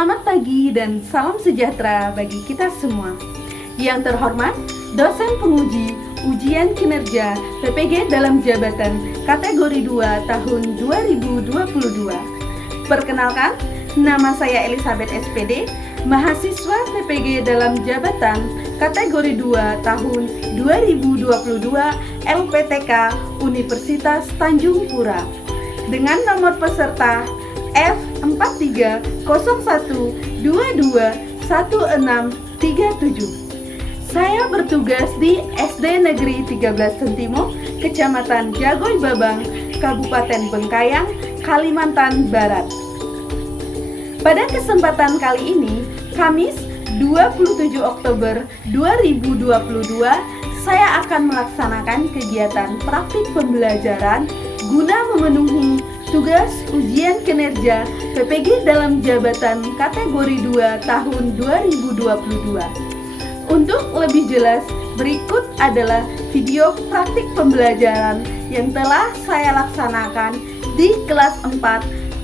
Selamat pagi dan salam sejahtera bagi kita semua. Yang terhormat, dosen penguji ujian kinerja PPG dalam jabatan kategori 2 tahun 2022. Perkenalkan, nama saya Elizabeth SPD, mahasiswa PPG dalam jabatan kategori 2 tahun 2022 LPTK Universitas Tanjung Pura dengan nomor peserta F4301221637. Saya bertugas di SD Negeri 13 Sentimo, Kecamatan Jagoy Babang, Kabupaten Bengkayang, Kalimantan Barat. Pada kesempatan kali ini, Kamis 27 Oktober 2022, saya akan melaksanakan kegiatan praktik pembelajaran guna memenuhi tugas ujian kinerja PPG dalam jabatan kategori 2 tahun 2022. Untuk lebih jelas, berikut adalah video praktik pembelajaran yang telah saya laksanakan di kelas 4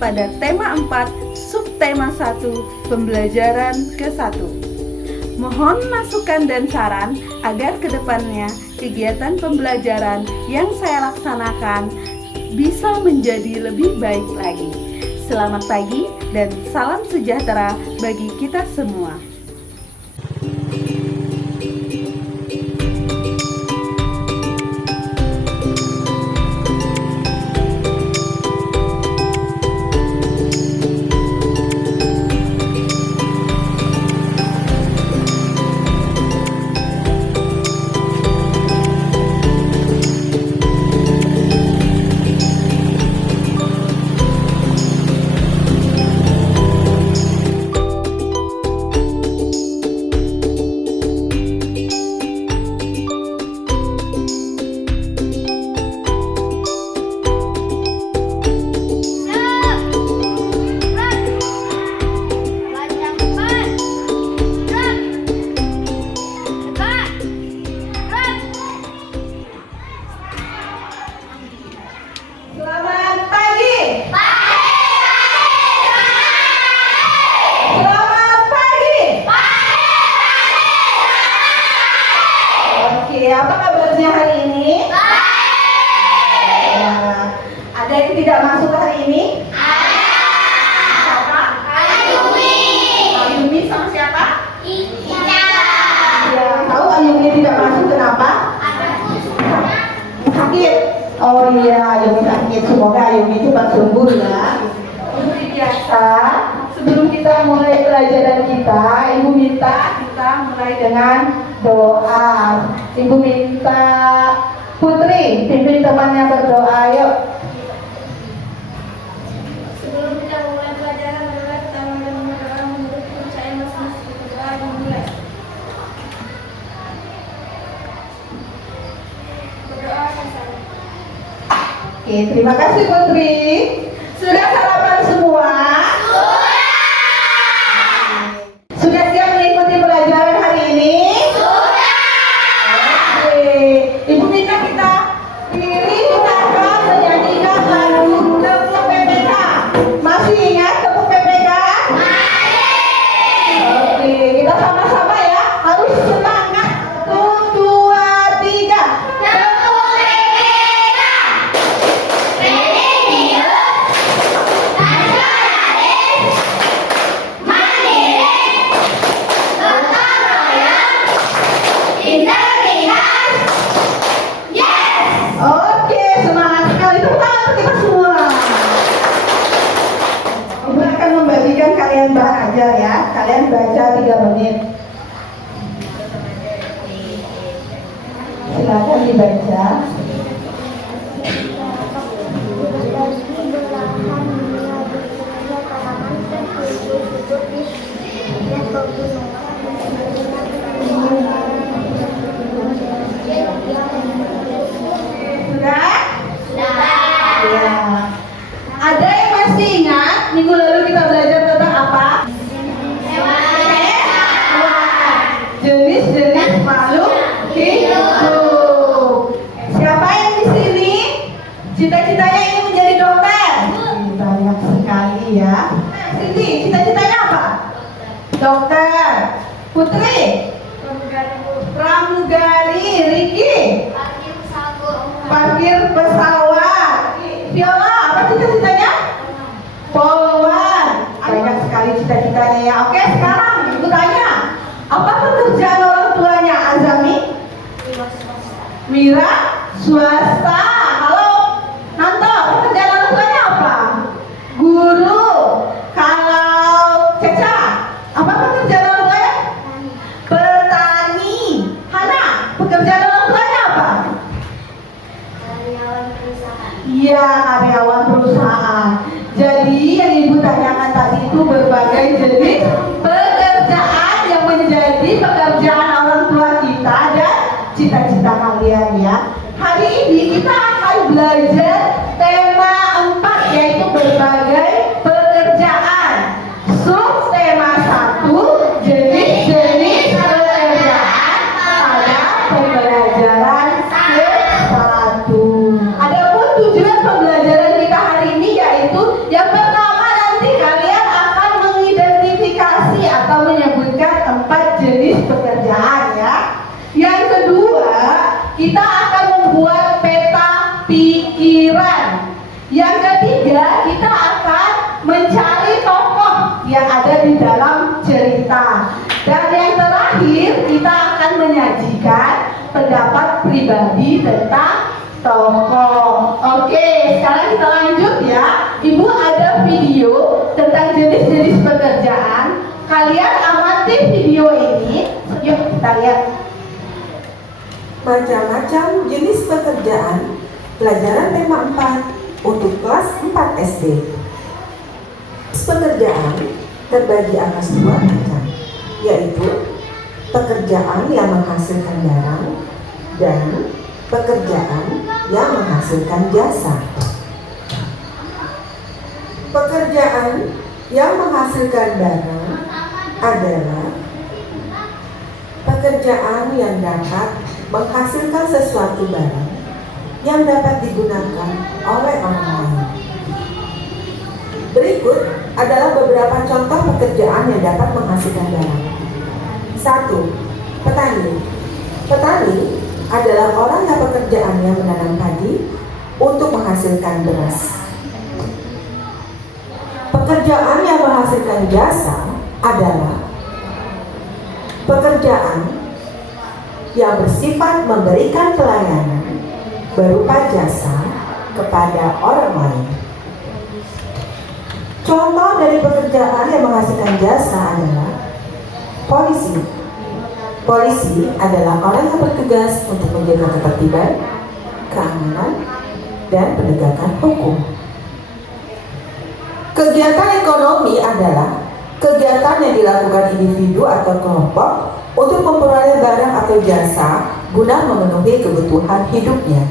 pada tema 4 subtema 1 pembelajaran ke-1. Mohon masukan dan saran agar kedepannya kegiatan pembelajaran yang saya laksanakan bisa menjadi lebih baik lagi. Selamat pagi dan salam sejahtera bagi kita semua. Apa kabarnya hari ini? Baik. Nah, ada yang tidak masuk hari ini? Siapa? Ayumi. Ayumi sama siapa? Ika. Ya, tahu Ayumi tidak masuk kenapa? Sakit. Oh iya, Ayumi sakit. Semoga Ayumi cepat sembuh ya. Seperti biasa, sebelum kita mulai pelajaran kita, Ibu minta kita mulai dengan doa. Ibu minta Putri pimpin temannya berdoa, yuk. Sebelum kita mulai pelajaran, adalah kita berdoa menurut kepercayaan masing-masing. Berdoa dimulai. Berdoa selesai. Oke, terima kasih Putri. Sudah sarapan semua? Sudah siap mengikuti pelajaran hari ini? Ibu minta kita pilih, kita akan menyanyikan lagu Tepuk PPK. Masih ingat Tepuk PPK? Masih. Oke, kita sama-sama ya. Harus semangat. 1, 2, 3. Tepuk PPK. Religius, nasionalis, mandiri, gotong royong, integritas. Oke, semangat sekali. Tepuk tangan untuk kita semua. Ibu akan membagikan kalian bahan ajar ya. Kalian baca 3 menit. Silakan dibaca. Sudah? Ya. Ada yang masih ingat minggu lalu kita belajar tentang apa? Jenis-jenis makhluk hidup. Siapa yang di sini cita-citanya ingin menjadi dokter? Banyak sekali ya. Sini, cita-citanya apa? Dokter. Putri. Pramugari. Riki. Parkir pesawat. Viola, apa cita-citanya? Polwan. Banyak sekali cita-citanya ya. Oke, sekarang ibu tanya, apa pekerjaan orang tuanya? Azami? Wira swasta. Halo, Nanto, pekerjaan orang tuanya apa? Guru. Kalau Ceca, apa pekerjaan orang tuanya? Petani. Hana, pekerjaan orang tuanya apa? Iya, karyawan perusahaan. Jadi yang ibu tanyakan tadi itu berbagai jenis pekerjaan yang menjadi pekerjaan orang tua kita dan cita-cita kalian ya. Hari ini kita akan belajar tema 4, yaitu berbagai pekerjaan. Sub tema 1, jenis-jenis pekerjaan pada pembelajaran ke-1. Adapun tujuan pembelajaran kita hari ini yaitu yang pertama, nanti kalian akan mengidentifikasi atau menyebutkan 4 jenis pekerjaan ya. Yang kedua, kita akan membuat peta pikiran. Yang ketiga, kita akan mencari tokoh yang ada di dalam cerita. Dan yang terakhir, kita akan menyajikan pendapat pribadi tentang tokoh. Oke, sekarang kita lanjut ya. Ibu ada video tentang jenis-jenis pekerjaan. Kalian amati video ini. Yuk kita lihat. Macam-macam jenis pekerjaan, pelajaran tema 4 untuk kelas 4 SD. Pekerjaan terbagi atas 2 macam, yaitu pekerjaan yang menghasilkan barang dan pekerjaan yang menghasilkan jasa. Pekerjaan yang menghasilkan barang adalah pekerjaan yang dapat menghasilkan sesuatu barang yang dapat digunakan oleh orang lain. Berikut adalah beberapa contoh pekerjaan yang dapat menghasilkan barang. 1. Petani. Petani adalah orang yang pekerjaannya menanam padi untuk menghasilkan beras. Pekerjaan yang menghasilkan jasa adalah pekerjaan yang bersifat memberikan pelayanan berupa jasa kepada orang lain. Contoh dari pekerjaan yang menghasilkan jasa adalah polisi. Polisi adalah orang yang bertugas untuk menjaga ketertiban, keamanan, dan penegakan hukum. Kegiatan ekonomi adalah kegiatan yang dilakukan individu atau kelompok untuk memperoleh barang atau jasa guna memenuhi kebutuhan hidupnya.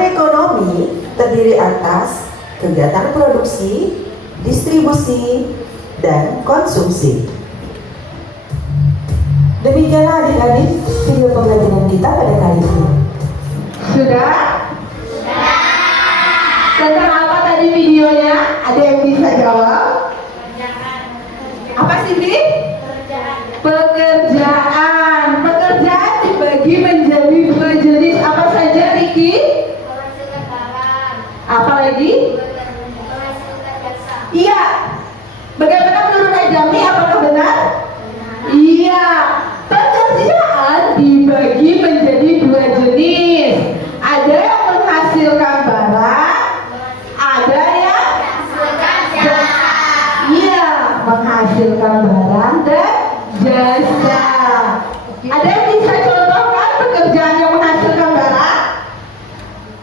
Ekonomi terdiri atas kegiatan produksi, distribusi, dan konsumsi. Demikianlah adik-adik video pembelajaran kita pada kali ini. Sudah? Tentang apa tadi videonya? Ada yang bisa jawab? Apa sih, Bi? Pekerjaan. Pekerjaan dibagi menjadi 2 jenis. Apa saja, Riki? Apa lagi? Iya. Bagaimana menurut Ajami? Apakah benar? Iya. Pekerjaan dibagi menjadi 2 jenis. Ada yang menghasilkan barang, ada yang iya, menghasilkan barang dan jasa. Ada yang bisa contohkan pekerjaan yang menghasilkan barang?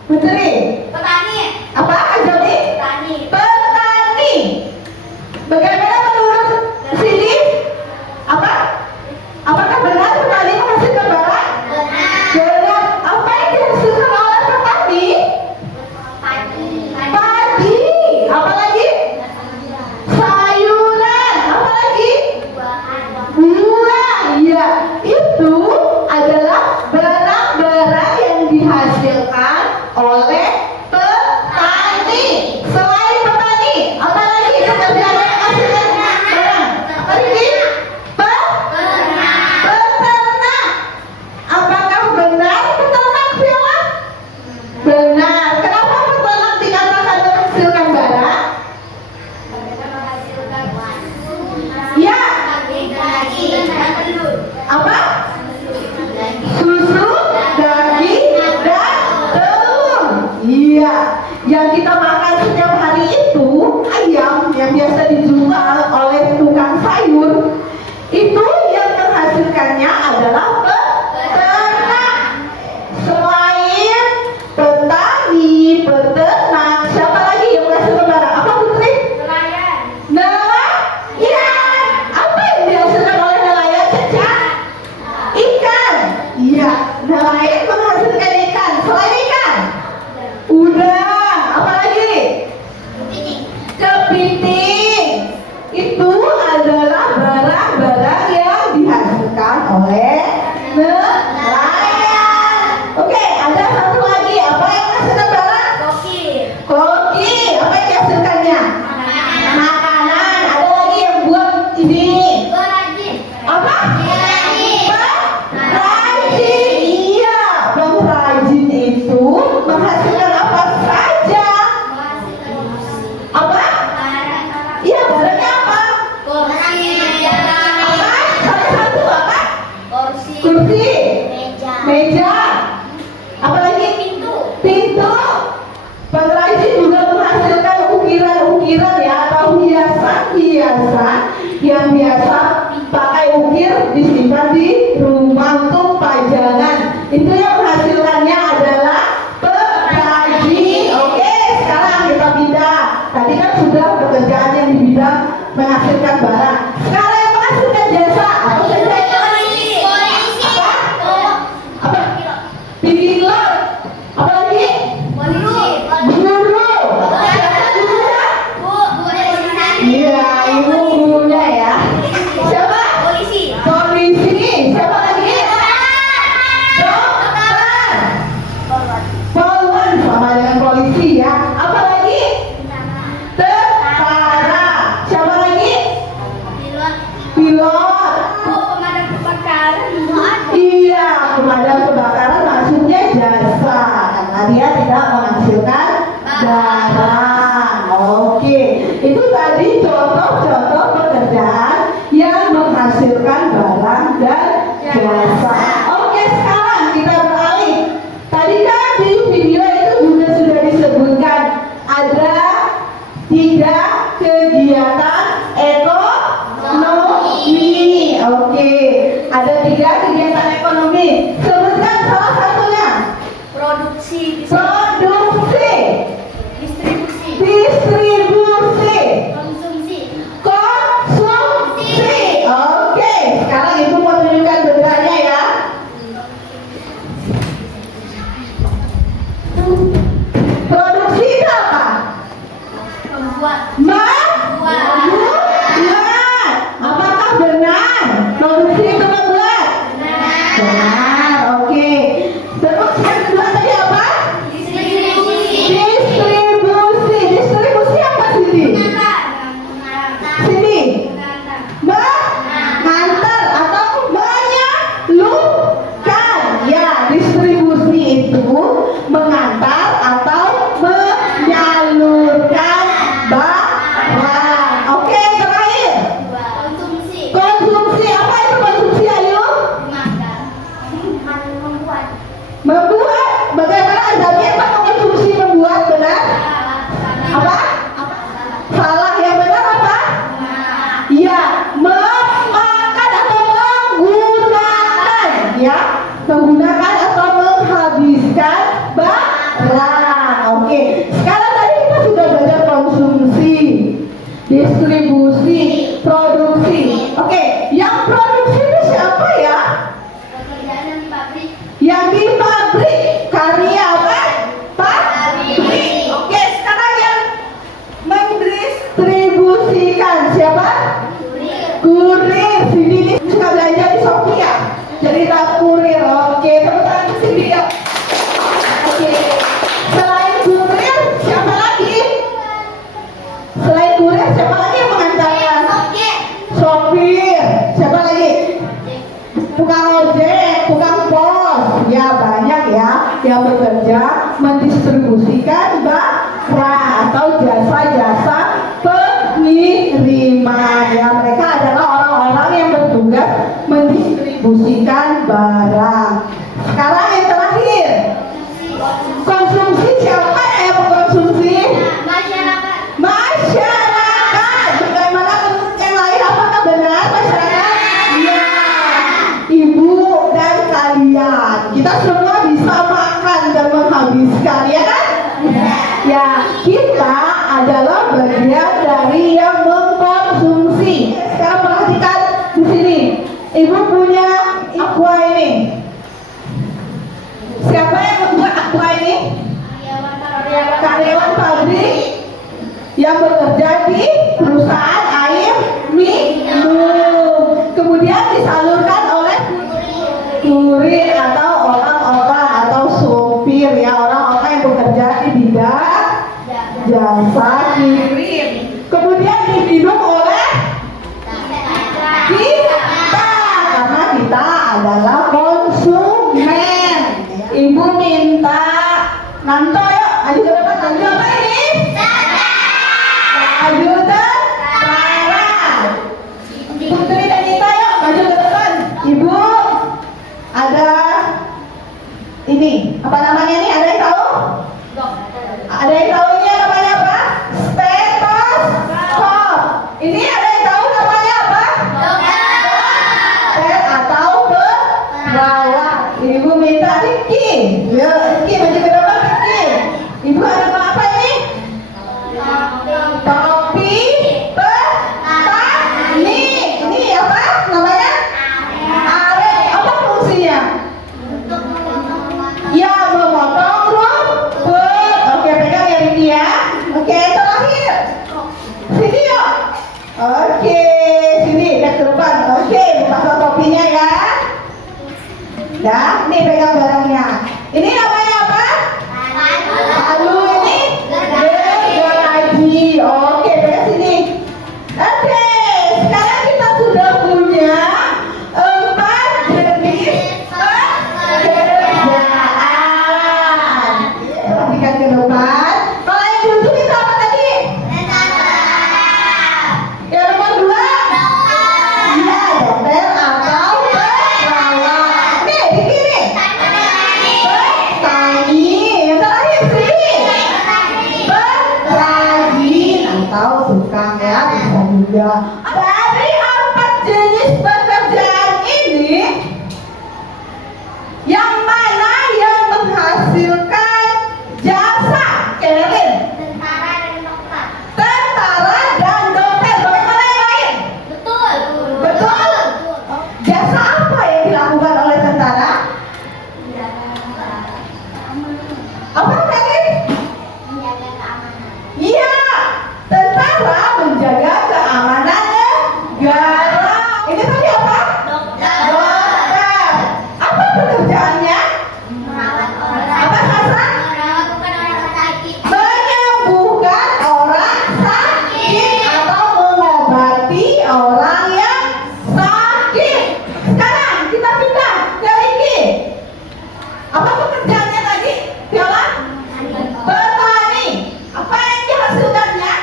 Putri? Petani. Apa Ajami? Petani. Petani. Bagaimana menurut Sini? Apa? Apakah benar petani menghasilkan barang? Benar. Apa yang dihasilkan oleh petani? Padi. Apa lagi? Sayuran. Apa lagi? Buah. Ya, itu adalah barang-barang yang dihasilkan oleh Iya, yang kita makan setiap hari itu ayam yang biasa dijual oleh tukang sayur. Itu yang menghasilkannya adalah peternak. Selain petani, peternak, siapa lagi yang menghasilkan barang? Apa Putri? Nelayan. Nelayan. Apa yang dihasilkan oleh nelayan, Caca? Ikan. Iya, nelayan menghasilkan ikan. Selain ikan, udang. Apa lagi? Kepiting. Itu adalah barang-barang yang dihasilkan oleh nelayan. Oke, ada satu lagi. Apa yang menghasilkan barang? Koki. Koki. Apa yang dihasilkannya? Makanan. Ada lagi yang buat ini. Berajin. Apa? Berajin. Pengrajin. Iya, pengrajin itu menghasilkan apa saja? Apa? Iya, barangnya apa? Kursi. Apa? Satu-satu apa? Kursi. Kursi. Meja. Meja. Apa lagi? Pintu. Pintu. Pengrajin juga menghasilkan ukiran-ukiran ya, atau hiasan-hiasan yang biasa pakai ukir disimpan di rumah untuk pajangan. Itu yang menghasilkannya adalah pengrajin. Oke, sekarang kita pindah. Tadi kan sudah pekerjaan yang di bidang menghasilkan barang. Sekarang yang menghasilkan jasa. Apa saja? Polisi. Apa? Apa? Pilot. Apa lagi? Polisi. Guru. Siapa gurunya? Iya, ibu gurunya ya. Siapa? Polisi. Polisi. Siapa lagi? Dokter. Polwan sama dengan polisi ya. Apa lagi? Tentara. Siapa lagi? Pilot. Pemadam kebakaran. Iya, pemadam kebakaran maksudnya jasa karena dia tidak menghasilkan barang. Oke, itu tadi contoh-contoh pekerjaan yang menghasilkan barang dan jasa. Oke, sekarang kita beralih. Tadi kan di video itu juga sudah disebutkan ada 3 kegiatan ekonomi. Oke, ada 3 kegiatan ekonomi. Sebutkan salah satunya. Produksi. Produksi, Distribusi. distribusi, Konsumsi. konsumsi. Oke, sekarang ibu mau tunjukkan benderanya ya. Produksi itu apa? Membuat. Membuat. Apakah benar produksi itu membuat? Benar, oke. Terus yang kedua tadi apa? Distribusi. Distribusi. Distribusi apa Sindi? Sindi? Mengantar atau menyalurkan. Ya, distribusi itu mengantar atau menyalurkan barang. Oke, terakhir. Konsumsi. Konsumsi. Apa itu konsumsi, ayo? Makan. Membuat. Membuat. Bagaimana Azami mengkonsumsi membuat, benar? Apa? Salah. Yang benar apa? Iya, memakan atau menggunakan, ya, menggunakan atau menghabiskan barang. Oke, sekarang tadi kita sudah belajar konsumsi, distribusi, produksi. Oke, yang produksi itu siapa ya? Pekerjaan yang di pabrik. Yang di pabrik, karya apa? Pabrik. Oke, sekarang yang mendistribusikan siapa? Kurir. Sini nih suka belajar di Shopee ya? Cerita kurir. Oke, teman-teman sini ya. Oke. Selain kurir, siapa lagi? Selain kurir, siapa lagi yang mengantarkan? Sopir. Siapa lagi? Tukang ojek, tukang pos. Ya banyak ya yang bekerja mendistribusikan barang atau jasa-jasa pengiriman. Ya, mereka adalah orang-orang yang bertugas mendistribusikan barang. Sekarang yang terakhir, konsumsi siapa yang adalah bagian dari yang mengkonsumsi. Sekarang perhatikan di sini. Ibu punya aqua ini. Siapa yang membuat aqua ini? Karyawan pabrik yang bekerja di perusahaan air minum. Kemudian disalurkan oleh kurir atau orang-orang atau sopir ya, orang-orang yang bekerja di bidang jasa kirim. Kemudian diminum oleh kita karena kita adalah konsumen. Ibu minta nanto yuk, ayo ke depan. Nanti apa ini? Maju tentara. Putri dan Nita yuk, maju ke depan. Ibu ada ini, apa namanya ini? Ada yang tahu? Ada yang tahu ini namanya apa? Stetoskop. Ini ada yang tahu namanya apa? Dokter atau perawat. Ibu minta Riki. Ya, Riki maju ke depan Riki. Ibu ada apa ini? Topi petani. Ini apa namanya? Aren. Apa fungsinya? Ya, memotong rumput. Oke, pegang ya Riki ya. Oke, terakhir. Sini yuk. Oke, sini ke depan. Oke, buka topinya ya. Ya, nih pegang barangnya. Ini namanya apa? Palu ini gergaji. Oke, pegang sini. Oke, sekarang kita sudah punya 4 jenis pekerjaan. Perhatikan ke depan. Kalau yang dulu itu apa tadi? Yang nomor 2? Iya, dokter atau perawat. Nih, di kiri. Petani. Yang terakhir sini. Perajin atau tukang ya, bisa juga. Dari 4 jenis pekerjaan ini, yang mana yang menghasilkan jasa? Kevin. Tentara dan dokter. Bagaimana yang lain? Betul. Jasa apa yang dilakukan oleh tentara? Apa tadi? Iya, tentara menjaga keamanan negara. Ini tadi apa? Dokter. Apa pekerjaannya? Apa Hasan? Menyembuhkan orang sakit atau mengobati orang yang sakit. Sekarang kita pindah ke Riki. Apa pekerjaannya tadi? Viola? Petani. Apa yang dihasilkannya?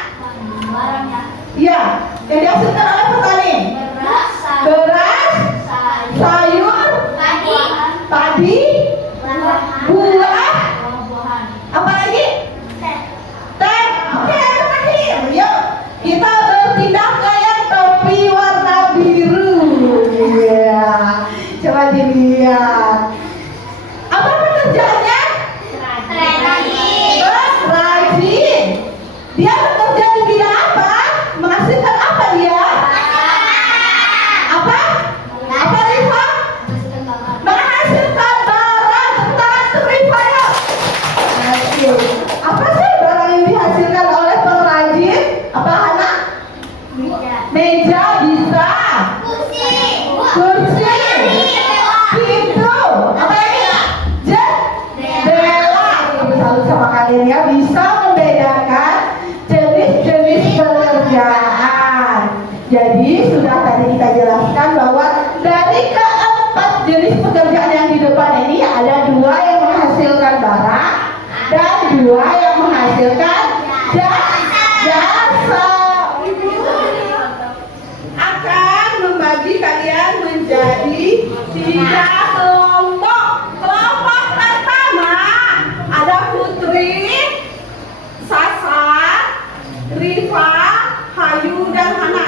Iya, yang dihasilkan oleh petani. Beras, sayur, padi, buah, apa lagi? Teh. Oke, terakhir. Yuk, kita berpindah ke yang topi warna biru. Iya. Coba dilihat. Apa pekerjaannya? Perajin. Dia bekerja di bidang apa? Menghasilkan apa dia? Apa? Apa Rifa? Menghasilkan barang. Tepuk tangan untuk Rifa yuk. Oke. Apa sih barang yang dihasilkan oleh pengrajin? Apa Hana? Meja bisa. Kursi. Pintu. Apa lagi? Jendela. Salut sama kalian ya, bisa membedakan jenis-jenis pekerjaan. Jadi sudah tadi kita jelaskan bahwa dari keempat jenis pekerjaan yang di depan ini ada 2 yang menghasilkan barang dan 2 yang menghasilkan jasa. Ibu akan membagi kalian menjadi 3 kelompok. Kelompok pertama ada Putri, Sasa, Rifa, Hayu, dan Hana.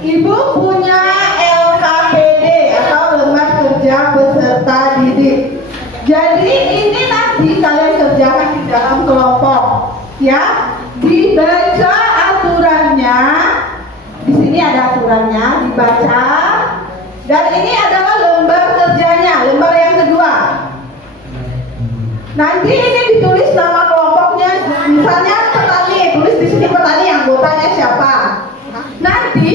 Ibu punya LKPD atau lembar kerja peserta didik. Jadi ini nanti kalian kerjakan di dalam kelompok. Ya, dibaca aturannya. Di sini ada aturannya, dibaca. Dan ini adalah lembar kerjanya, lembar yang kedua. Nanti ini ditulis nama kelompoknya, misalnya petani, tulis di sini petani, anggotanya siapa. Nanti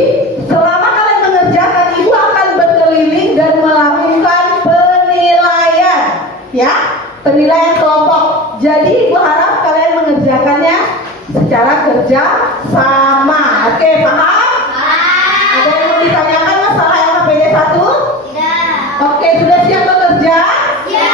selama kalian mengerjakan, ibu akan berkeliling dan melakukan penilaian, ya, penilaian kelompok. Jadi ibu harap kalian mengerjakannya secara kerja sama. Oke, paham? Ada yang mau ditanyakan masalah LKPD 1? Tidak. Oke, sudah siap bekerja? Ya.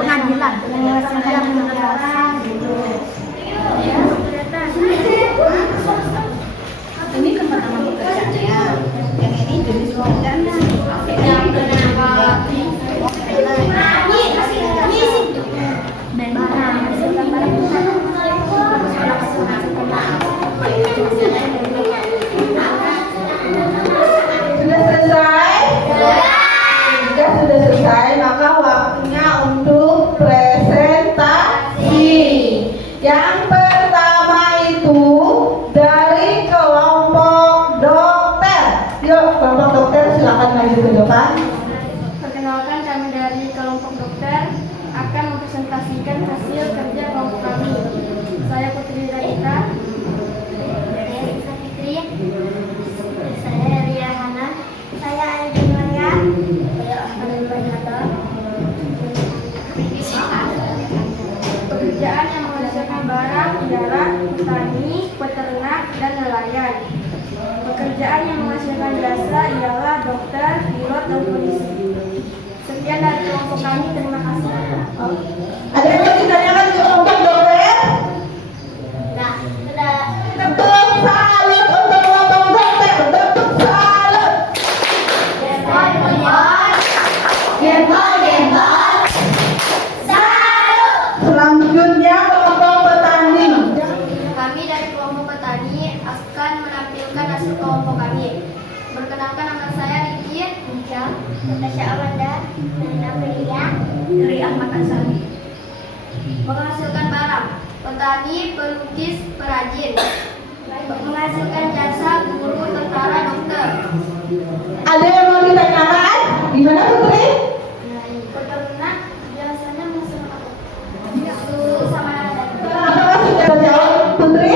Pengadilan Ini kan pertama pekerjaannya. Yang ini jenis pekerjaannya. Yang kedua Sudah selesai? Jika sudah selesai, maka waktunya untuk presentasi. Yang pertama itu dari kelompok dokter. Yuk, kelompok dokter silakan maju ke depan. Perkenalkan, kami dari kelompok dokter akan mempresentasikan hasil kerja kelompok kami. Saya Putri Radita. Saya Isa Fitri. Saya Ria Hana. Saya Ayu Maria. Saya Ahmad Ibrahim. Pekerjaan yang menghasilkan barang ialah petani, peternak, dan nelayan. Pekerjaan yang menghasilkan jasa ialah dokter, pilot, dan polisi. Sekian dari kelompok kami, terima kasih. Ada yang mau ditanyakan ke kelompok dokter? Nah, sudah. Tepuk salut untuk kelompok dokter. Tepuk salut. Gembol. Selanjutnya kelompok petani. Kami dari kelompok petani akan menampilkan hasil kelompok kami. Perkenalkan, nama saya Riki, Natasha Amanda, Nafilia, dari Ahmad Ansari. Menghasilkan barang, petani, pelukis, perajin. Menghasilkan jasa, guru, tentara, dokter. Ada yang mau ditanyakan? Gimana Putri? Peternak biasanya menghasilkan apa? Susu sama nada. Apakah sudah terjawab Putri?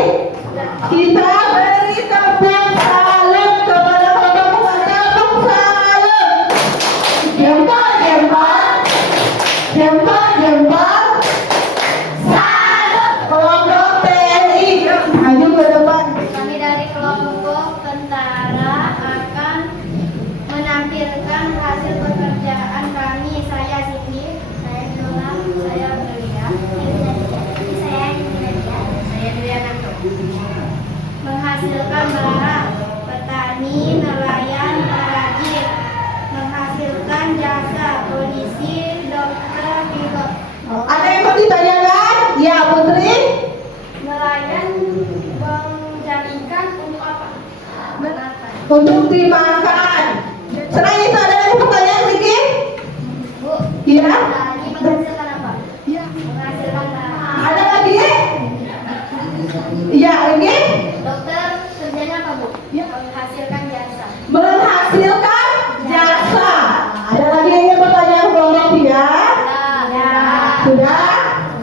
Kita beri tepuk salut kepada kelompok petani. Tepuk salut. Jempol, jempol. Jempol, jempol. Salut. Kelompok TNI. Maju ke depan. Kami dari kelompok tentara akan menampilkan hasil pekerjaan kami. Saya Siti, saya Dola, saya Belia, saya Indonesia, saya Dwiananto. Menghasilkan barang, petani, nelayan, perajin. Menghasilkan jasa, polisi, dokter, pilot. Ada yang mau ditanyakan? Ya Putri. Nelayan menjadikan untuk apa? Makan. Untuk dimakan. Selain itu ada lagi pertanyaan Riki? Bu, Iya. petani menghasilkan apa? Menghasilkan barang. Ada lagi? Iya Riki. Dokter kerjanya apa, Bu? Menghasilkan jasa. Menghasilkan jasa. Ada lagi yang ingin bertanya ke kelompok tiga? Ya. Sudah?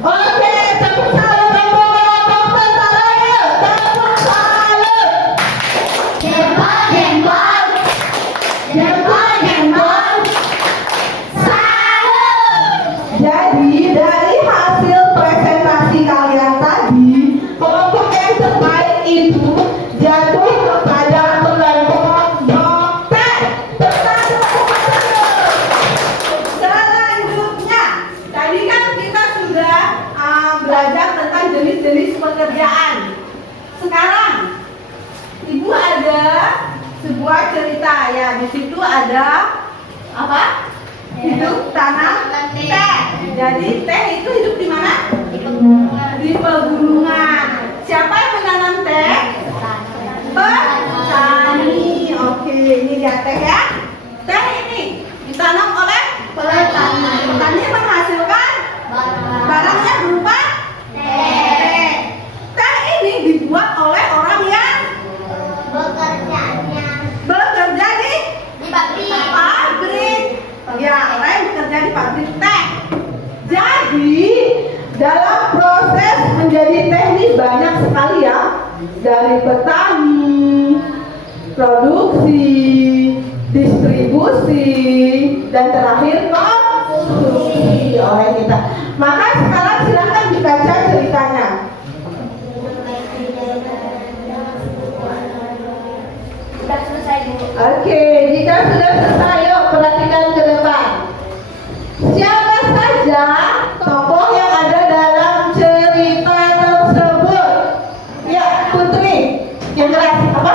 Oke, tepuk salut untuk kelompok tentara ya. Tepuk salut. Jempol, jempol. Jempol, jempol. Salut. Jadi dari hasil presentasi kalian tadi, kelompok yang terbaik itu jatuh kepada kelompok dokter. Selanjutnya, tadi kan kita sudah belajar tentang jenis-jenis pekerjaan. Sekarang, Ibu ada ada apa? Hidup tanam teh. Jadi teh itu hidup di mana? Di pegunungan. Siapa yang menanam teh? Petani. Oke, ini dia teh ya. Teh ini ditanam oleh petani. Petani menghasilkan barangnya berupa teh. Teh ini dibuat oleh orang yang bekerja di pabrik. Ya, orang yang bekerja di pabrik teh. Jadi dalam proses menjadi teh ini banyak sekali ya, dari petani, produksi, distribusi, dan terakhir konsumsi oleh kita. Maka sekarang silakan dibaca ceritanya. Sudah selesai, Bu. Oke, jika sudah selesai, yuk perhatikan ke depan. Siapa saja tokoh yang ada dalam cerita tersebut? Ya, Putri. Yang keras apa?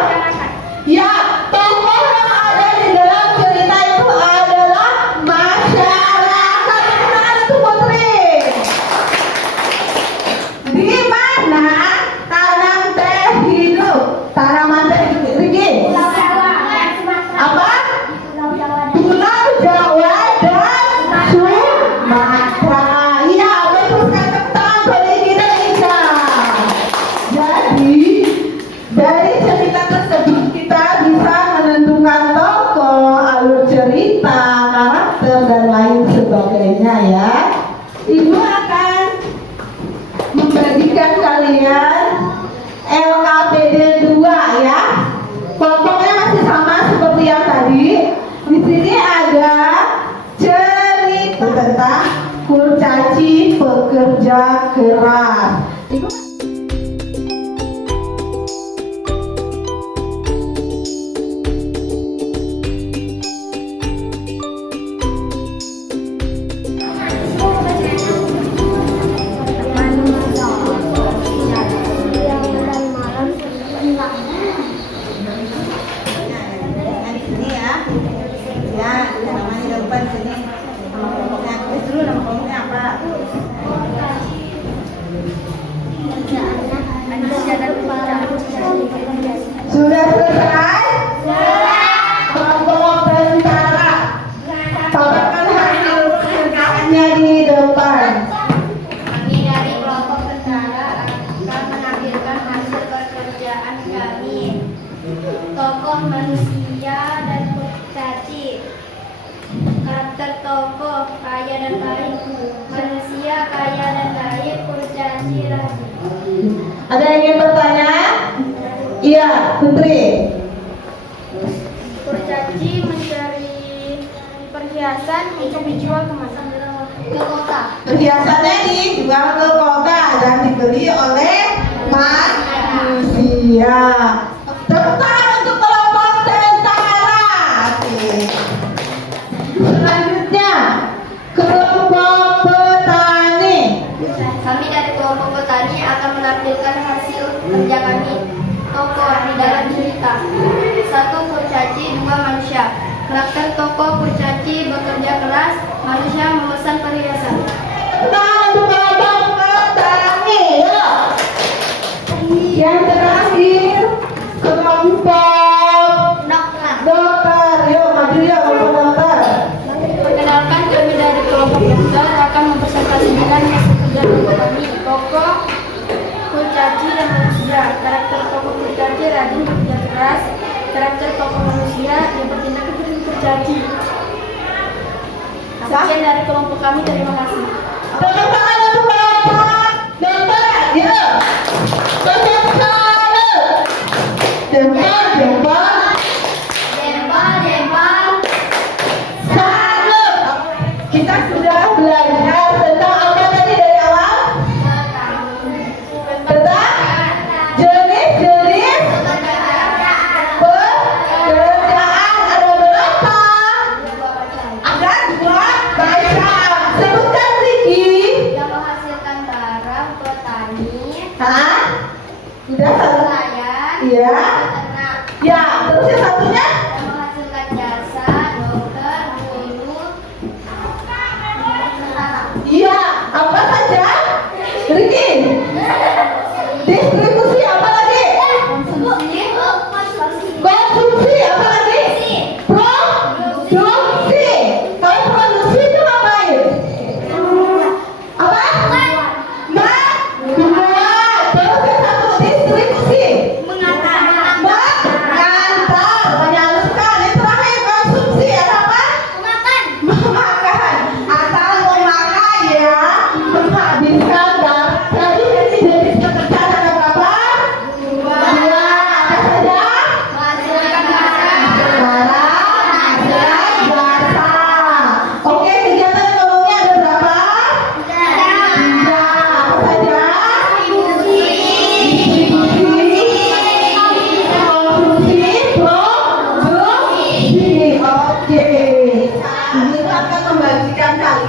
Ya, tokoh yang ada di dalam cerita itu adalah masyarakat. Mana itu Putri? Di mana tanam teh hidup? Tanaman teh hidup. Rigi. Apa? Pulau Jawa dan Sumatera. Iya, betul sekali tangan Indonesia. Jadi dari cerita tersebut kita bisa menentukan tokoh, alur cerita, karakter dan lain sebagainya ya. Ibu akan membagikan kalian LKPD 2 ya. Kelompoknya masih sama seperti yang tadi. Di sini ada cerita tentang kurcaci pekerja keras. Ibu sini ya. Ya, namanya di depan sini. Nama kelompoknya. Dulu nama kelompoknya apa? Sudah selesai? Kelompok tentara. Paparkan hasil kerjaannya di depan. Kami dari kelompok tentara akan menampilkan hasil pekerjaan kami. Tokoh manusia dan kurcaci. Karakter tokoh kaya dan baik. Manusia kaya dan baik, kurcaci rajin. Ada yang ingin bertanya? Iya, Putri. Kurcaci mencari perhiasan untuk dijual kemana? Ke kota. Perhiasannya dijual ke kota dan dibeli oleh manusia. Tepuk tangan untuk kelompok tentara. Asik. Selanjutnya kelompok petani. Kami dari kelompok petani akan menampilkan hasil kerja kami. Tokoh di dalam cerita. 1. Kurcaci, 2. Manusia. Karakter tokoh kurcaci bekerja keras, manusia memesan perhiasan. Tangan untuk kelompok petani. Yuk. Yang terakhir kelompok dokter. Yuk maju yuk kelompok dokter. Perkenalkan, kami dari kelompok dokter akan mempresentasikan hasil kerja kelompok kami. Tokoh kurcaci dan manusia. Karakter tokoh kurcaci rajin bekerja keras. Karakter tokoh manusia yang bertindak seperti kurcaci. Sekian dari kelompok kami. Terima kasih. Tepuk tangan untuk kelompok dokter. Yuk. Tepuk tangan. Jempol, jempol. Jempol. Salut. Kita sudah belajar tentang apa tadi dari awal? Tentang jenis-jenis pekerjaan. Ada berapa? Ada 2 macam. Sebutkan Riki. Yang menghasilkan barang petani, Hah? Udah satu? nelayan, Iya. peternak. Ya, terus yang satunya? Yang menghasilkan jasa,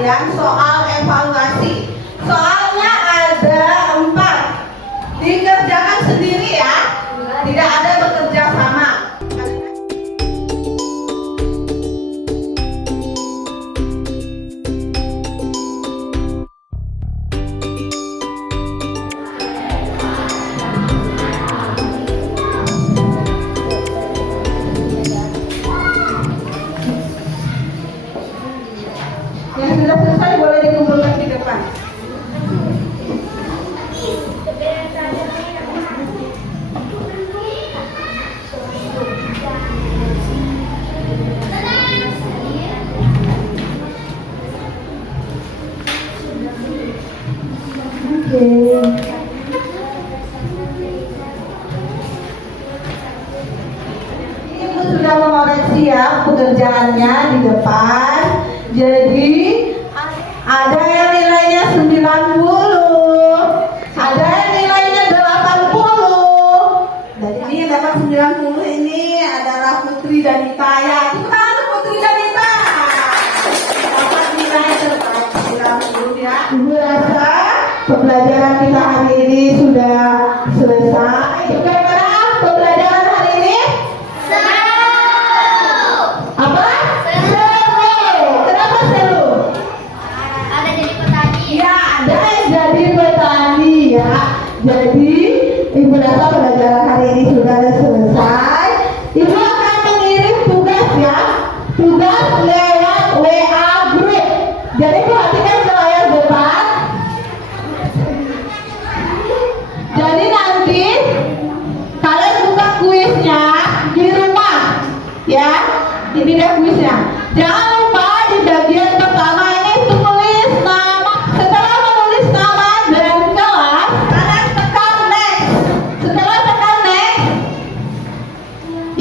kalian soal evaluasi. Soalnya ada 4. Dikerjakan sendiri ya. Tidak ada bekerja sama. Yang sudah selesai boleh dikumpulkan di depan. Ibu sudah mengoreksi ya pekerjaannya di depan. Jadi ada yang nilainya 90, ada yang nilainya 80. Dan ini yang dapat 90 ini adalah Putri Danita ya. Tepuk tangan untuk Putri Danita. Dapat nilai terbaik 90 ya. Ibu rasa pembelajaran kita hari ini sudah selesai. Bagaimana pembelajaran hari ini? Apa? Seru. Kenapa seru? Ada jadi petani. Ya, ada yang jadi petani ya. Jadi, Ibu rasa pembelajaran hari ini sudah selesai. Ibu akan mengirim tugas ya. Tugas lewat WA group. Jadi perhatikan ke layar depan. Jadi nanti kalian buka kuisnya di rumah ya. Ini dia kuisnya. Jangan lupa di bagian pertama ini tulis nama. Setelah menulis nama dan kelas, kalian tekan next. Setelah tekan next,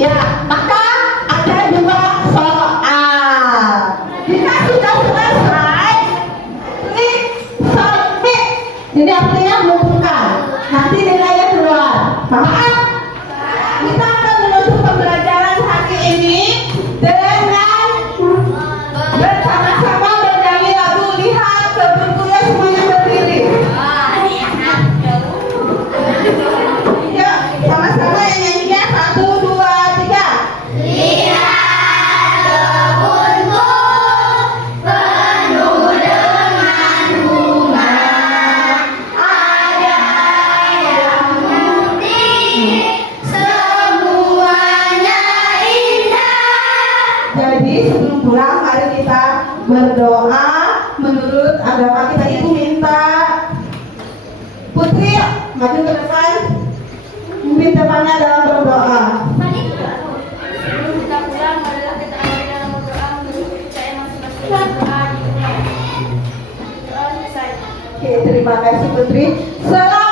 ya maka ada 2 soal. Jika sudah selesai, klik submit. Jadi artinya buka. Nanti nilainya keluar. Paham? Kita akan menutup pembelajaran hari ini dengan bersama-sama bernyanyi lagu Lihat Kebunkunya semuanya berdiri. Yuk, sama-sama yang nyanyinya 1, 2, 3. Lihat kebunku penuh dengan bunga, ada yang putih, semuanya indah. Jadi sebelum pulang mari kita berdoa menurut agama kita. Ibu minta Putri maju ke depan, memimpin depannya dalam berdoa. Sebelum kita pulang, marilah kita awali dalam berdoa menurut percaya masing-masing. Berdoa di rumah. Doa selesai. Oke, terima kasih Putri. Selamat